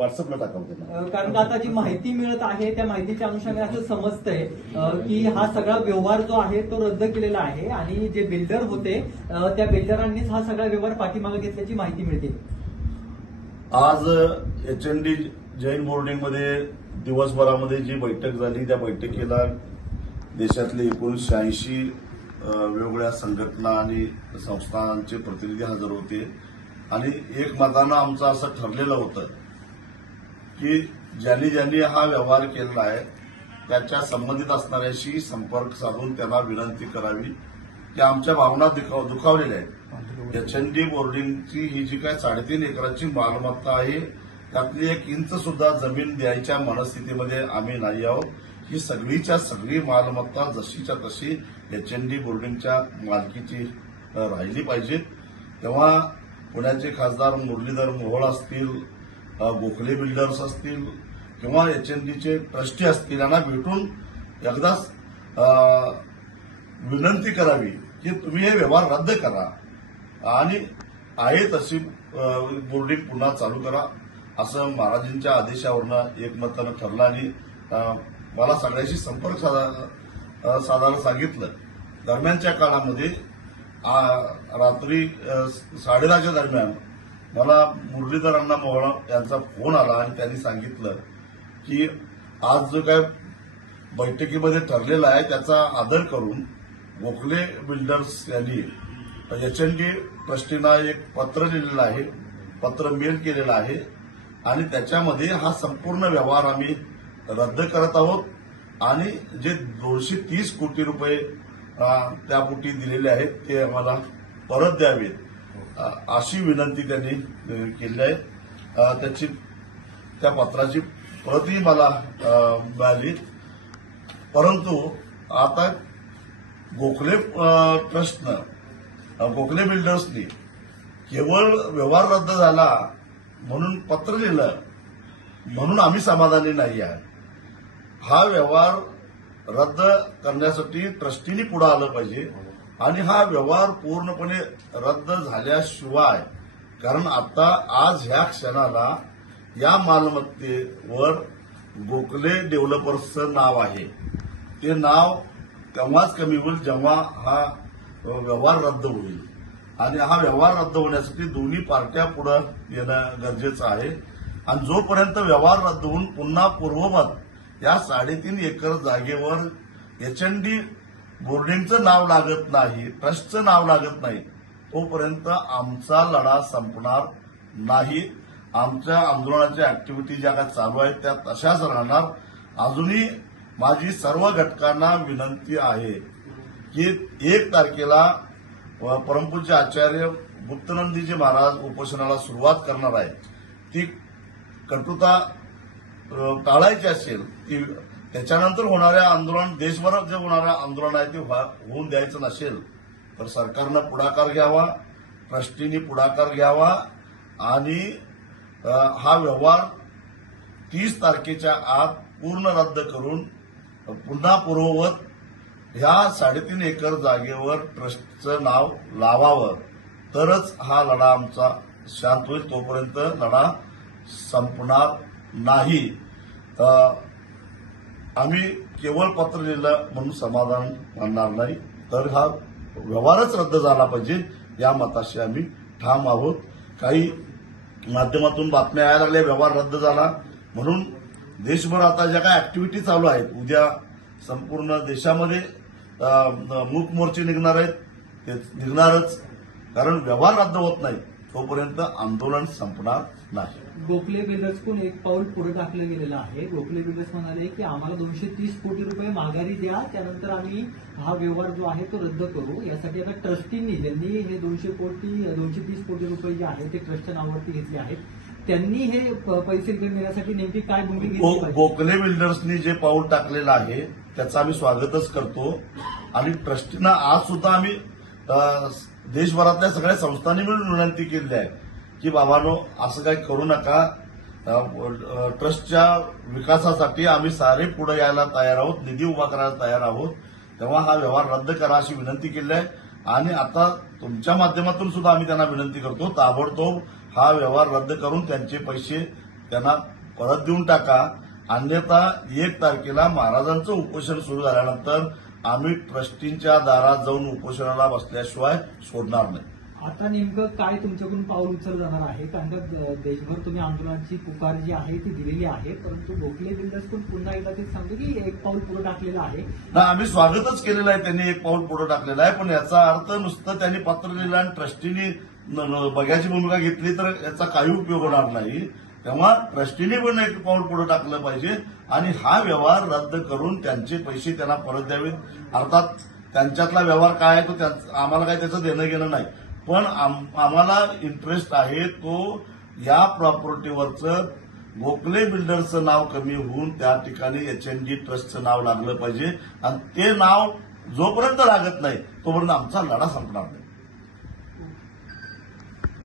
व्हॉट्सअपला टाकावं त्यांना. कारण का आता जी माहिती मिळत आहे त्या माहितीच्या अनुषंगाने असं समजतंय की हा सगळा व्यवहार जो आहे तो रद्द केलेला आहे आणि जे बिल्डर होते त्या बिल्डरांनीच हा सगळा व्यवहार पाठीमागे घेतल्याची माहिती मिळते. आज HND जैन बोर्डिंगमध्ये दिवसभरामध्ये जी बैठक झाली त्या बैठकीला देशातले 1980 वेगवेगळ्या संघटना आणि संस्थांचे प्रतिनिधी हजर होते आणि एकमतानं आमचं असं ठरलेलं होतं की ज्यांनी ज्यांनी हा व्यवहार केलेला आहे त्याच्या संबंधित असणाऱ्याशी संपर्क साधून त्यांना विनंती करावी की आमच्या भावना दुखावलेल्या आहेत. HND बोर्डिंगची ही जी काय 3.5 एकराची मालमत्ता आहे त्यातली 1 इंच सुद्धा जमीन द्यायच्या मनस्थितीमध्ये आम्ही नाही आहोत. ही सगळीच्या सगळी मालमत्ता जशीच्या तशी HND बोर्डिंगच्या मालकीची राहिली पाहिजे. तेव्हा पुण्याचे खासदार मुरलीधर मोहोळ असतील, गोखले बिल्डर्स असतील किंवा HNDचे ट्रस्टी असतील यांना भेटून एकदाच विनंती करावी की तुम्ही हे व्यवहार रद्द करा आणि आहे तशी बोर्डिंग पुन्हा चालू करा असं महाराजांच्या आदेशावरनं एकमतानं ठरलं आणि मला सगळ्याशी संपर्क साधायला सांगितलं. दरम्यानच्या काळामध्ये रात्री 10:30च्या दरम्यान मला मुरलीधर अण्णा मोहोळ यांचा फोन आला आणि त्यांनी सांगितलं की आज जो काय बैठकीमध्ये ठरलेला आहे त्याचा आदर करून गोखले बिल्डर्स यांनी HND ट्रस्टींना एक पत्र लिहिलेलं आहे, पत्र मेल केलेलं आहे आणि त्याच्यामध्ये हा संपूर्ण व्यवहार आम्ही रद्द करत आहोत आणि जे 230 कोटी रुपये त्यापोटी दिलेले आहेत ते आम्हाला परत द्यावेत अशी विनंती त्यांनी केली आहे. त्या पत्राची प्रतही मला मिळाली. परंतु आता गोखले ट्रस्टनं गोखले बिल्डर्सनी केवळ व्यवहार रद्द झाला म्हणून पत्र लिहिलं म्हणून आम्ही समाधानी नाही आहे. हा व्यवहार रद्द करण्यासाठी ट्रस्टीनी पुढे आलं पाहिजे आणि हा व्यवहार पूर्णपणे रद्द झाल्याशिवाय कारण आता आज ह्या क्षणाला या मालमत्तेवर गोखले डेव्हलपर्सचं नाव आहे. ते नाव तेव्हाच कमी होईल जेव्हा हा व्यवहार रद्द होईल आणि हा व्यवहार रद्द होण्यासाठी दोन्ही पार्ट्या पुढे येणं गरजेचं आहे आणि जोपर्यंत व्यवहार रद्द होऊन पुन्हा पूर्ववत या 3.5 एकर जागेवर HND बोर्डिंगचं नाव लागत नाही, ट्रस्टचं नाव लागत नाही तोपर्यंत आमचा लढा संपणार नाही. आमच्या आंदोलनाच्या ऍक्टिव्हिटी ज्या काय चालू आहेत त्या तशाच राहणार. अजूनही माझी सर्व घटकांना विनंती आहे की 1 तारखेला परमपूज्य आचार्य गुप्तनंदीजी महाराज उपोषणाला सुरुवात करणार आहे. ती कटुता टाळायची असेल ती त्याच्यानंतर होणाऱ्या आंदोलन देशभरात जे होणारं आंदोलन आहे ते होऊन द्यायचं नसेल तर सरकारनं पुढाकार घ्यावा, ट्रस्टींनी पुढाकार घ्यावा आणि हा व्यवहार 30 तारखेच्या आत पूर्ण रद्द करून पुन्हा पूर्ववत ह्या 3.5 एकर जागेवर ट्रस्टचं नाव लावावं तरच हा लढा आमचा शांत होईल. तोपर्यंत लढा संपणार नाही. आम्ही केवळ पत्र लिहिलं म्हणून समाधान मानणार नाही तर हा व्यवहारच रद्द झाला पाहिजे या मताशी आम्ही ठाम आहोत. काही माध्यमातून बातम्या यायला लागल्या व्यवहार रद्द झाला म्हणून देशभर आता ज्या काही ऍक्टिव्हिटी चालू आहेत उद्या संपूर्ण देशामध्ये मूक मोर्चे निघणार आहेत ते निघणारच कारण व्यवहार रद्द होत नाही तोपर्यंत आंदोलन संपणार नाही. गोखले बिल्डर्सकडून एक पाऊल पुढे टाकलं गेलेलं आहे. गोखले बिल्डर्स म्हणाले की आम्हाला 230 कोटी रुपये माघारी द्या त्यानंतर आम्ही हा व्यवहार जो आहे तो रद्द करू. यासाठी आता ट्रस्टींनी ज्यांनी हे 230 कोटी रुपये जे आहेत ते ट्रस्टच्या नावावरती घेतले आहेत त्यांनी हे पैसे रिटर्न देण्यासाठी नेमकी काय भूमिका घेतली. गोखले बिल्डर्सनी जे पाऊल टाकलेलं आहे त्याचं आम्ही स्वागतच करतो आणि ट्रस्टींना आज सुद्धा आम्ही देशभरातल्या सगळ्या संस्थांनी मिळून विनंती केली आहे की बाबांनो असं काही करू नका. ट्रस्टच्या विकासासाठी आम्ही सारे पुढे यायला तयार आहोत, निधी उभा करायला तयार आहोत. तेव्हा हा व्यवहार रद्द करा अशी विनंती केली आहे आणि आता तुमच्या माध्यमातून सुद्धा आम्ही त्यांना विनंती करतो ताबडतोब हा व्यवहार रद्द करून त्यांचे पैसे त्यांना परत देऊन टाका, अन्यथा 1 तारखेला महाराजांचं उपोषण सुरू झाल्यानंतर आम्ही ट्रस्टींच्या दारात जाऊन उपोषणाला बसल्याशिवाय सोडणार नाही. आता नेमकं काय तुमच्याकडून पाऊल उचललं जाणार आहे? कारण का देशभर तुम्ही आंदोलनाची पुकार जी आहे ती दिलेली आहे, परंतु गोखले बिल्डर्स पण पुन्हा एकदा तेच सांगतो की एक पाऊल पुढे टाकलेलं आहे. ना आम्ही स्वागतच केलेलं आहे, त्यांनी एक पाऊल पुढे टाकलेलं आहे, पण याचा अर्थ नुसतं त्यांनी पत्र लिहिलं आणि ट्रस्टीनी बघ्याची भूमिका घेतली तर याचा काही उपयोग होणार नाही. तेव्हा ट्रस्टीने पण एक पाऊल पुढे टाकलं पाहिजे आणि हा व्यवहार रद्द करून त्यांचे पैसे त्यांना परत द्यावेत. अर्थात त्यांच्यातला व्यवहार काय आहे तो आम्हाला काही त्याचं देणं घेणं नाही, पण आम्हाला इंटरेस्ट आहे तो या प्रॉपर्टीवरचं गोखले बिल्डरचं नाव कमी होऊन त्या ठिकाणी HND ट्रस्टचं नाव लागलं पाहिजे आणि ते नाव जोपर्यंत लागत नाही तोपर्यंत आमचा लढा संपणार नाही.